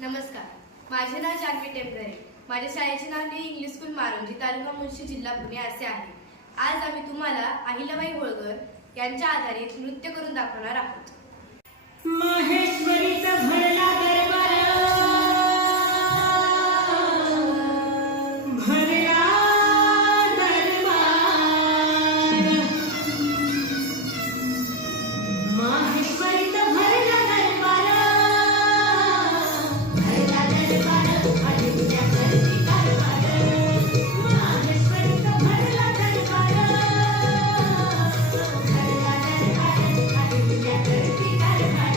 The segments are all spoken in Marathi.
नमस्कार, माझे नाव जानवी टेंभरे. माझ्या शाळेचे नाव न्यू इंग्लिश स्कूल मारुंजी, तालुका मुळशी, जिल्हा पुणे असे आहे. आज आम्ही तुम्हाला अहिल्याबाई होळकर यांच्या आधारित नृत्य करून दाखवणार आहोत. माहेश्वरीचा भरला दरबार, भरला दरबार, माहेश्वरीचा भरला दरबार, भरला दरबार, अहिल्या करती कारभार, माहेश्वरीचा भरला दरबार, भरला दरबार, अहिल्या करती कारभार.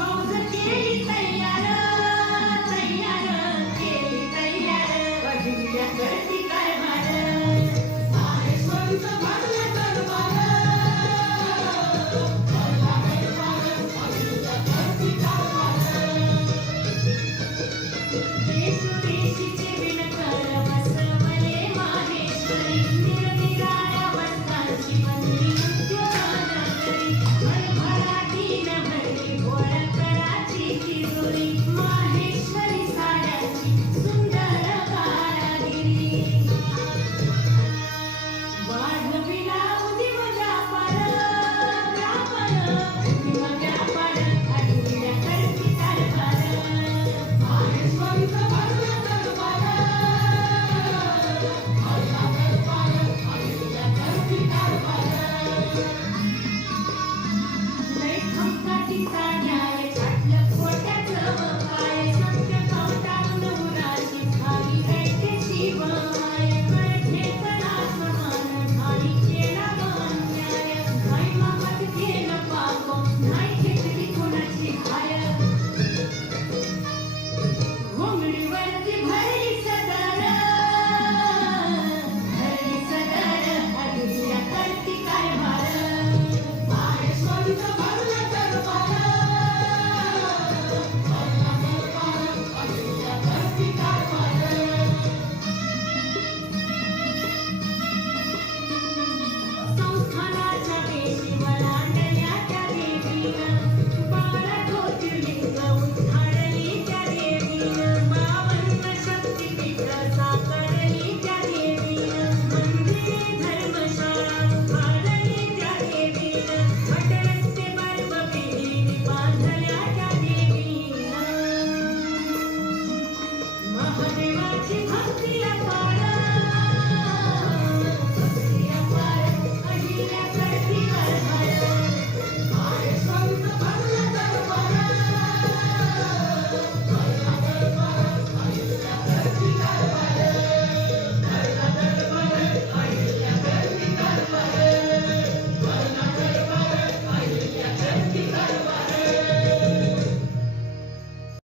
Fauze